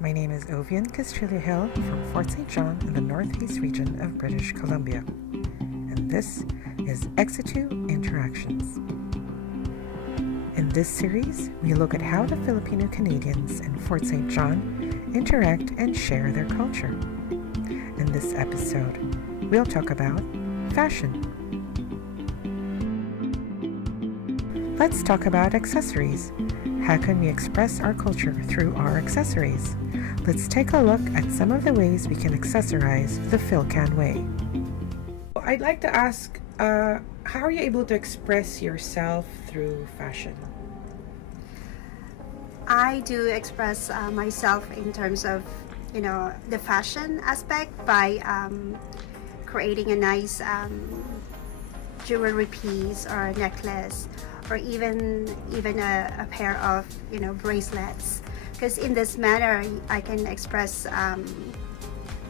My name is Ovian Castillo-Hill from Fort St. John in the Northeast region of British Columbia, and this is SITU Interactions. In this series, we look at how the Filipino Canadians in Fort St. John interact and share their culture. In this episode, we'll talk about fashion. Let's talk about accessories. How can we express our culture through our accessories? Let's take a look at some of the ways we can accessorize the Fil-Can way. I'd like to ask, how are you able to express yourself through fashion? I do express myself in terms of, the fashion aspect by creating a nice jewelry piece or a necklace, or even a pair of bracelets, because in this manner I can express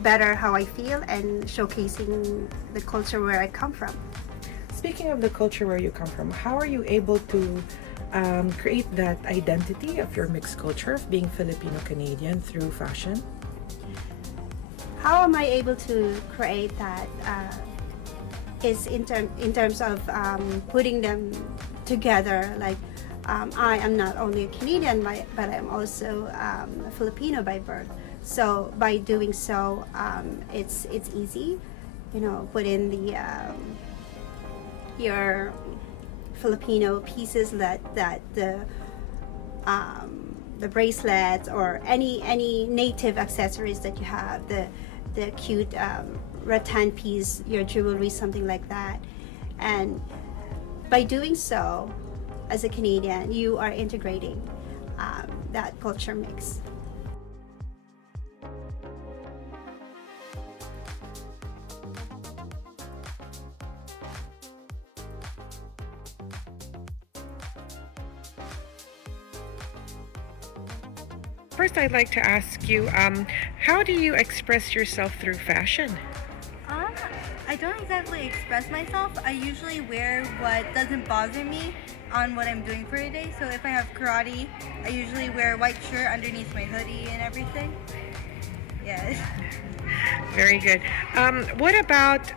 better how I feel and showcasing the culture where I come from. Speaking of the culture where you come from, how are you able to create that identity of your mixed culture of being Filipino Canadian through fashion? How am I able to create that is in terms of putting them together. Like I am not only a Canadian, but I'm also a Filipino by birth. So by doing so, it's easy, put in the your Filipino pieces that the bracelets or any native accessories that you have, the cute rattan piece, your jewelry, something like that. And by doing so, as a Canadian, you are integrating that culture mix. First, I'd like to ask you, how do you express yourself through fashion? I don't exactly express myself. I usually wear what doesn't bother me on what I'm doing for a day. So if I have karate, I usually wear a white shirt underneath my hoodie and everything. Yeah. Very good. What about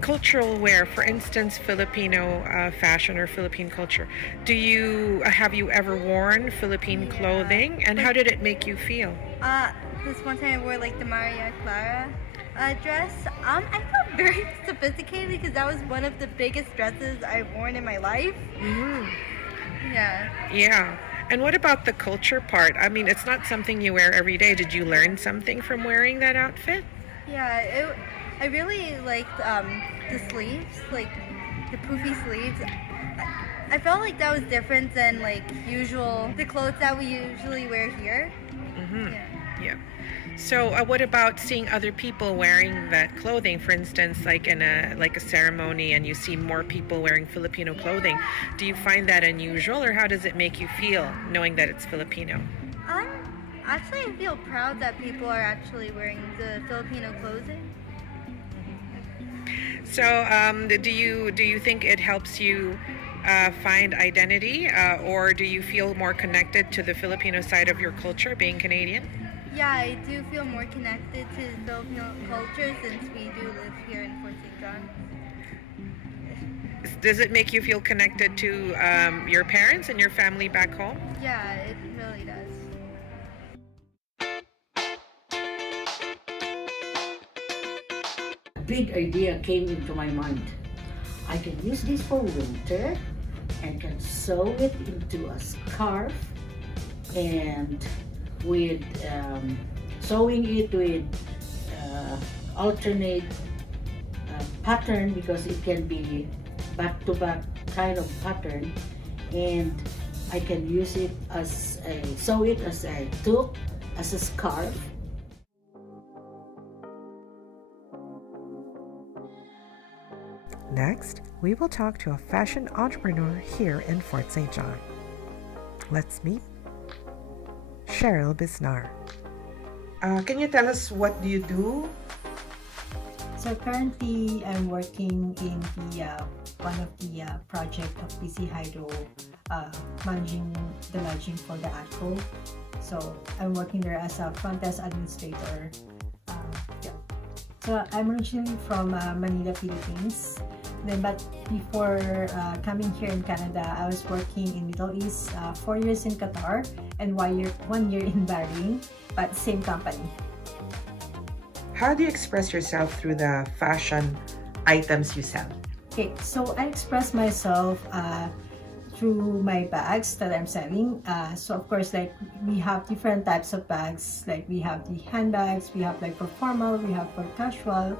cultural wear? For instance, Filipino fashion or Philippine culture. Have you ever worn Philippine clothing, and how did it make you feel? This one time I wore like the Maria Clara dress. I felt very sophisticated because that was one of the biggest dresses I've worn in my life. Mm-hmm. Yeah. Yeah. And what about the culture part? I mean, it's not something you wear every day. Did you learn something from wearing that outfit? Yeah, I really liked the sleeves, like the poofy sleeves. I felt like that was different than the clothes that we usually wear here. Mm-hmm. Yeah. So what about seeing other people wearing that clothing? For instance, like in a ceremony, and you see more people wearing Filipino clothing. Do you find that unusual, or how does it make you feel knowing that it's Filipino? I feel proud that people are actually wearing the Filipino clothing. So do you think it helps you find identity, or do you feel more connected to the Filipino side of your culture, being Canadian? Yeah, I do feel more connected to the Filipino culture since we do live here in Fort St. John. Does it make you feel connected to your parents and your family back home? Yeah, it really does. A big idea came into my mind. I can use this for winter and can sew it into a scarf, and with sewing it with alternate pattern, because it can be back-to-back kind of pattern, and I can use it sew it as a toque, as a scarf. Next, we will talk to a fashion entrepreneur here in Fort St. John. Let's meet Cheryl Bisnar. Can you tell us what do you do? So currently I'm working in the one of the project of BC Hydro, managing the lodging for the ATCO. So I'm working there as a front desk administrator. Yeah. So I'm originally from Manila, Philippines. But before coming here in Canada, I was working in Middle East, 4 years in Qatar and 1 year in Bahrain, but same company. How do you express yourself through the fashion items you sell? Okay, so I express myself through my bags that I'm selling. So of course, like we have different types of bags. Like we have the handbags, we have like for formal, we have for casual.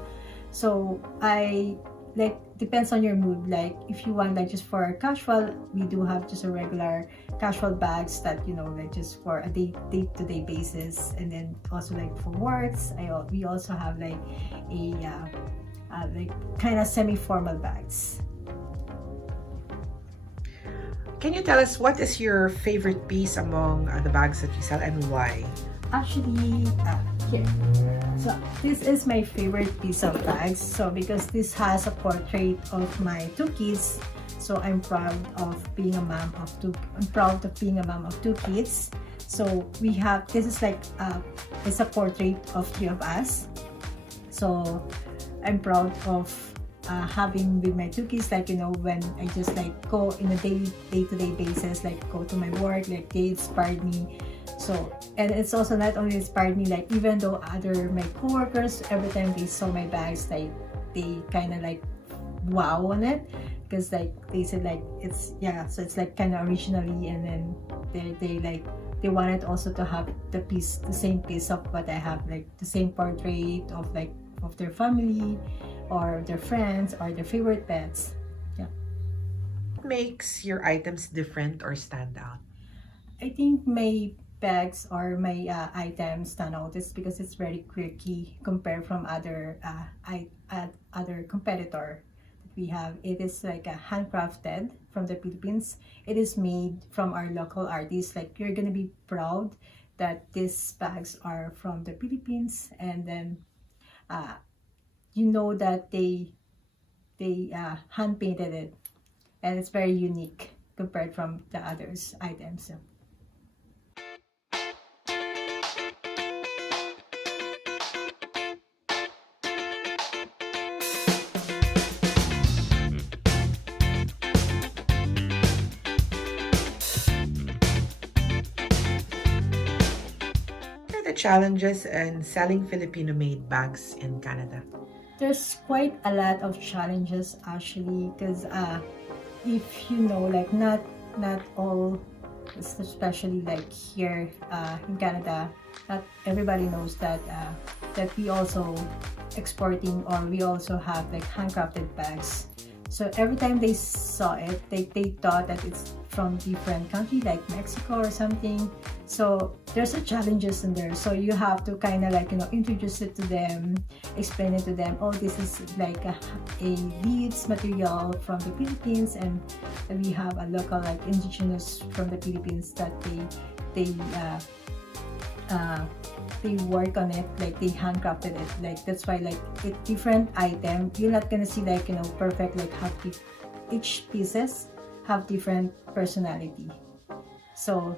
So I like depends on your mood. Like if you want like just for casual, we do have just a regular casual bags that like just for a day-to-day basis, and then also like for works, we also have like a like kind of semi-formal bags. Can you tell us what is your favorite piece among the bags that you sell and why? Actually, here. So this is my favorite piece of bags. So because this has a portrait of my 2 kids, so I'm proud of being a mom of 2. I'm proud of being a mom of 2 kids. So we have this is like it's a portrait of 3 of us. So I'm proud of having with my 2 kids, like when I just like go in a day-to-day basis, like go to my work, like they inspired me. So, and it's also not only inspired me, like even though my coworkers, every time they saw my bags, like they kind of like wow on it, because like they said like it's so it's like kind of originally, and then they wanted also to have the same piece of what I have, like the same portrait of like of their family or their friends or their favorite pets. Yeah. What makes your items different or stand out? I think my bags or my items stand out is because it's very quirky compared from other other competitor that we have. It is like a handcrafted from the Philippines. It is made from our local artists. Like you're gonna be proud that these bags are from the Philippines, and then that they hand painted it, and it's very unique compared from the others items. So. What are the challenges in selling Filipino-made bags in Canada? There's quite a lot of challenges actually, because if like not all, especially like here in Canada, not everybody knows that we also exporting, or we also have like handcrafted bags. So every time they saw it, they thought that it's from different country like Mexico or something. So there's a challenges in there. So you have to kind of like introduce it to them, explain it to them. Oh, this is like a leads material from the Philippines, and we have a local like indigenous from the Philippines that they work on it, like they handcrafted it. Like that's why like it different item, you're not gonna see like perfect, like how each pieces have different personality. So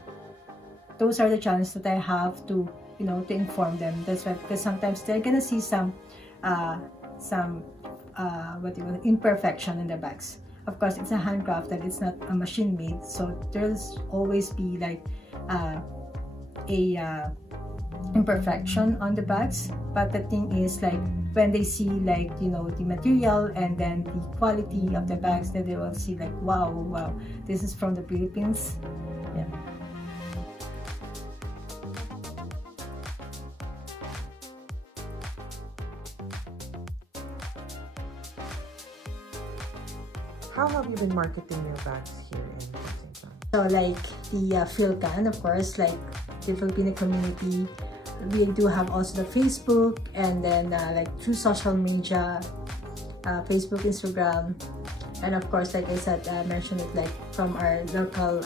those are the challenges that I have to to inform them. That's why, because sometimes they're gonna see some imperfection in the bags. Of course, it's a handcrafted, it's not a machine made, so there's always be like imperfection on the bags. But the thing is, like when they see like the material and then the quality of the bags, then they will see like wow, this is from the Philippines. Yeah. How have you been marketing your bags here in St. John? So like the Fil-Can, of course, like the Filipino community, we do have also the Facebook, and then like through social media, Facebook, Instagram, and of course, like I said, mentioned it like from our local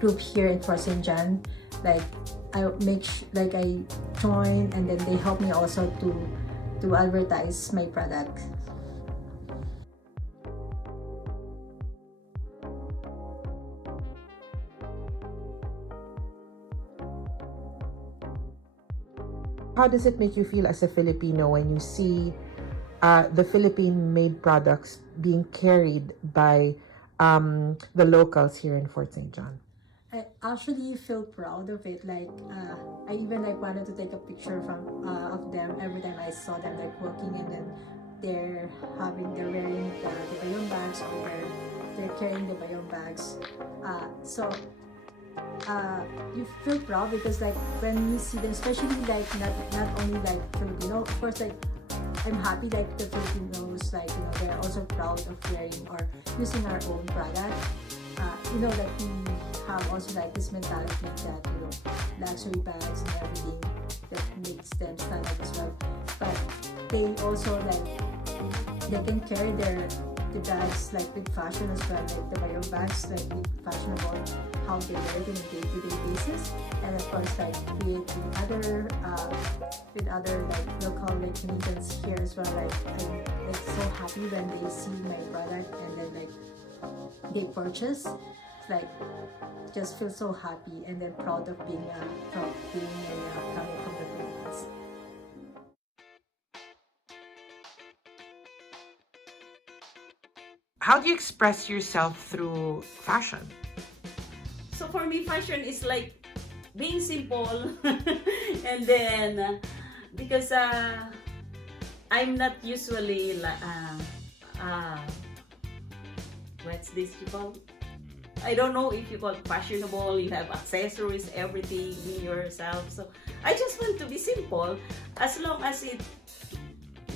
group here in Fort St. John. Like I join, and then they help me also to advertise my product. How does it make you feel as a Filipino when you see the Philippine-made products being carried by the locals here in Fort St. John? I actually feel proud of it. Like I even like wanted to take a picture from of them every time I saw them like working, and then they're wearing the bayong bags, or they're carrying the bayong bags. So you feel proud because like when you see them, especially like not only like Filipino, of course, like I'm happy like the Filipinos, like, you know, they're also proud of wearing or using our own product. You know, like we have also like this mentality that, you know, luxury bags and everything that makes them stand out as well. But they also like they can carry the bags like with fashion as well, like the bio bags like with fashionable how they wear it on a day-to-day basis, and of course like with other like local like immigrants here as well. Like I'm like so happy when they see my product and then like they purchase, like just feel so happy and then proud of being coming from the Philippines. How do you express yourself through fashion? So for me, fashion is like being simple, and then because I'm not usually what's this you call? I don't know if you call it fashionable. You have accessories, everything in yourself. So I just want to be simple, as long as it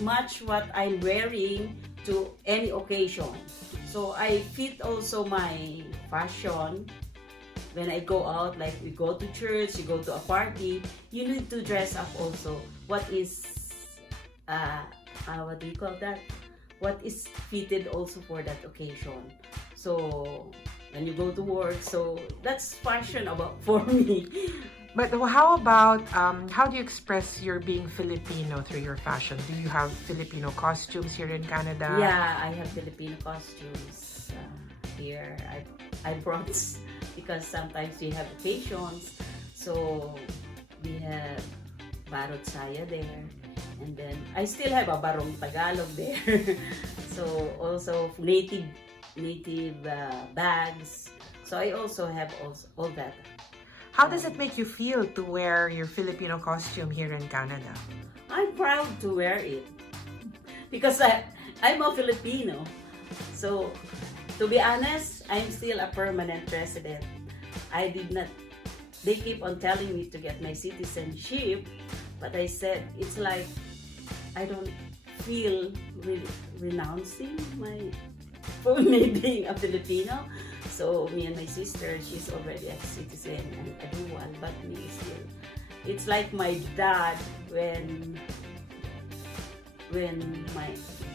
match what I'm wearing to any occasion. So I fit also my fashion when I go out, like we go to church, you go to a party, you need to dress up also. What is, what do you call that? What is fitted also for that occasion. So when you go to work, so that's fashion about for me. But how about, how do you express your being Filipino through your fashion? Do you have Filipino costumes here in Canada? Yeah, I have Filipino costumes here. I brought, because sometimes we have occasions. So we have Barot Saya there. And then I still have a Barong Tagalog there. So also native bags. So I also have all that. How does it make you feel to wear your Filipino costume here in Canada? I'm proud to wear it because I'm a Filipino. So to be honest, I'm still a permanent resident. I did not, they keep on telling me to get my citizenship, but I said it's like I don't feel really renouncing my for me being a Filipino. So me and my sister, she's already a citizen and a dual, but me still. It's like my dad when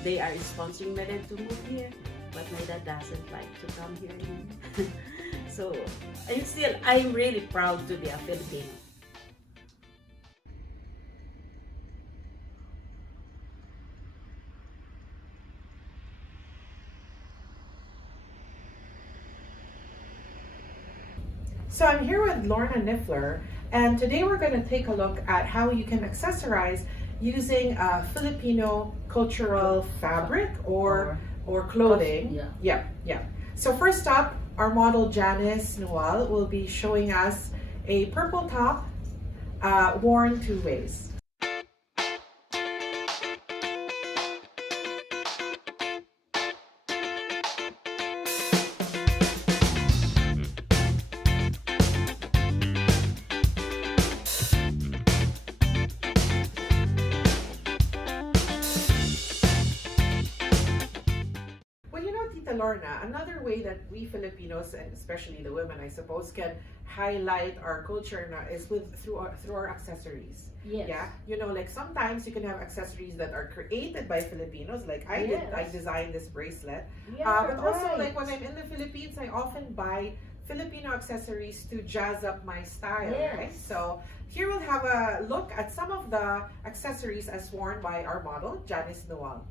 they are sponsoring my dad to move here, but my dad doesn't like to come here anymore. So I'm really proud to be a Filipino. So I'm here with Lorna Niffler, and today we're going to take a look at how you can accessorize using a Filipino cultural fabric or clothing. Yeah. Yeah. So first up, our model Janice Noel will be showing us a purple top worn two ways. Lorna, another way that we Filipinos, and especially the women, I suppose, can highlight our culture is through our accessories. Yes. Yeah, you know, like sometimes you can have accessories that are created by Filipinos. Like I designed this bracelet. Yeah, but also, like when I'm in the Philippines, I often buy Filipino accessories to jazz up my style. Yes. Right. So here we'll have a look at some of the accessories as worn by our model Janice Noel.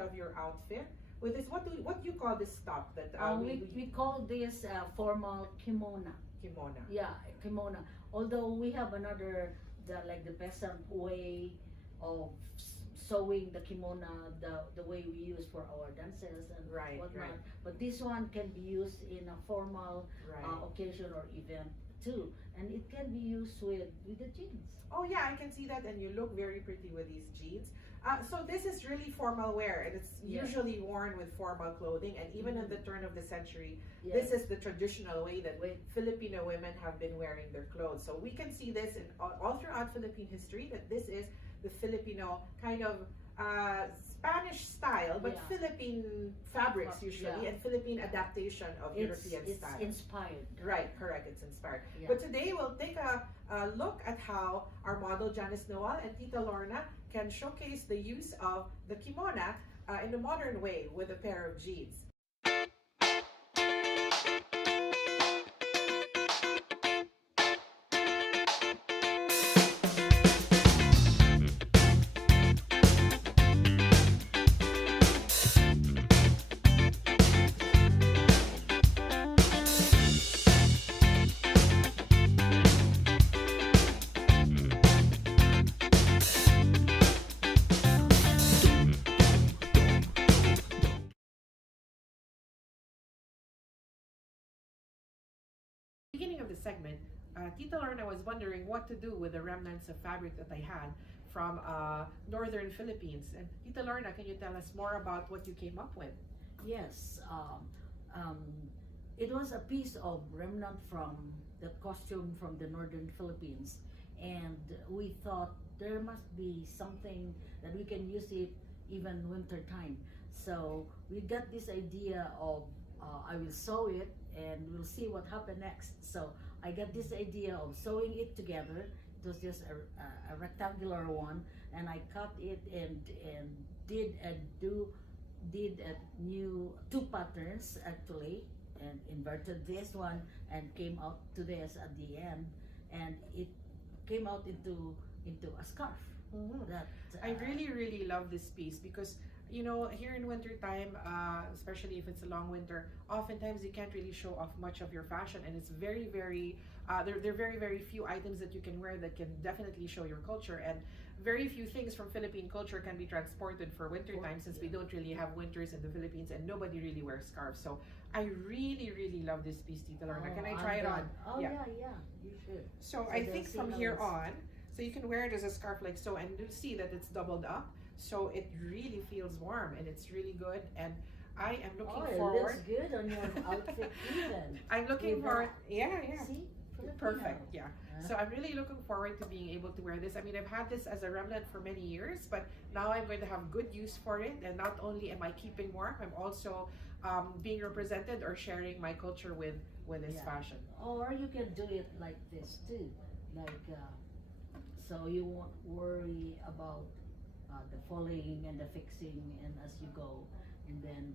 love your outfit with this. What do you call this top that We call this formal kimono. kimono? Yeah, kimono. Although we have another, the peasant way of sewing the kimono, the way we use for our dances and whatnot. Right. But this one can be used in a formal occasion or event too, and it can be used with the jeans. Oh yeah, I can see that, and you look very pretty with these jeans. So this is really formal wear, and it's usually worn with formal clothing. And even in the turn of the century, this is the traditional way that Filipino women have been wearing their clothes. So we can see this in all throughout Philippine history, that this is the Filipino kind of Spanish style, but Philippine fabrics usually, and Philippine adaptation of European style. It's inspired. Right, correct, it's inspired. Yeah. But today we'll take a look at how our model Janice Noel and Tita Lorna can showcase the use of the kimono in a modern way with a pair of jeans. Beginning of the segment, Tita Lorna was wondering what to do with the remnants of fabric that I had from northern Philippines. And Tita Lorna, can you tell us more about what you came up with? Yes, it was a piece of remnant from the costume from the northern Philippines, and we thought there must be something that we can use it even winter time. So we got this idea of I will sew it and we'll see what happened next. So I got this idea of sewing it together. It was just a rectangular one, and I cut it and did a new two patterns actually, and inverted this one and came out to this at the end, and it came out into a scarf. That I really love this piece because, you know, here in winter time, especially if it's a long winter, oftentimes you can't really show off much of your fashion, and it's very there are very few items that you can wear that can definitely show your culture, and very few things from Philippine culture can be transported for winter time, since we don't really have winters in the Philippines and nobody really wears scarves. So I really love this piece, Tita Lorna. Can I try it on? Oh yeah, you should. So I think from here on, so you can wear it as a scarf like so, and you'll see that it's doubled up. So it really feels warm and it's really good, and I am looking forward. It looks good on your outfit even. I'm looking forward. Yeah. See? Filipino. Perfect. Yeah. So I'm really looking forward to being able to wear this. I mean, I've had this as a remnant for many years, but now I'm going to have good use for it. And not only am I keeping warm, I'm also being represented or sharing my culture with this fashion. Or you can do it like this too, like so you won't worry about the folding and the fixing, and as you go, and then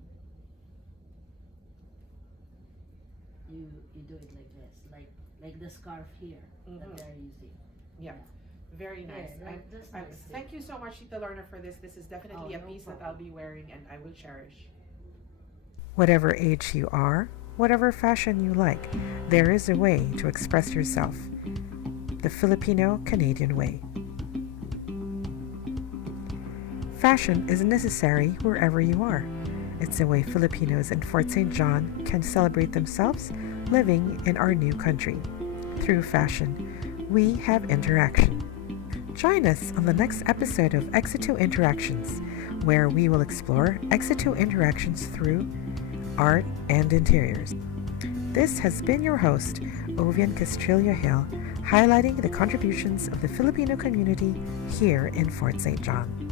you do it like this, like the scarf here that they're using. Yeah. Very nice. That's nice. Thank you so much, Tita Lorna, for this. This is definitely a no piece that problem. I'll be wearing and I will cherish. Whatever age you are, whatever fashion you like, there is a way to express yourself. The Filipino Canadian way. Fashion is necessary wherever you are. It's a way Filipinos in Fort St. John can celebrate themselves living in our new country. Through fashion, we have interaction. Join us on the next episode of SITU Interactions, where we will explore SITU interactions through art and interiors. This has been your host, Ovian Castrillo Hill, highlighting the contributions of the Filipino community here in Fort St. John.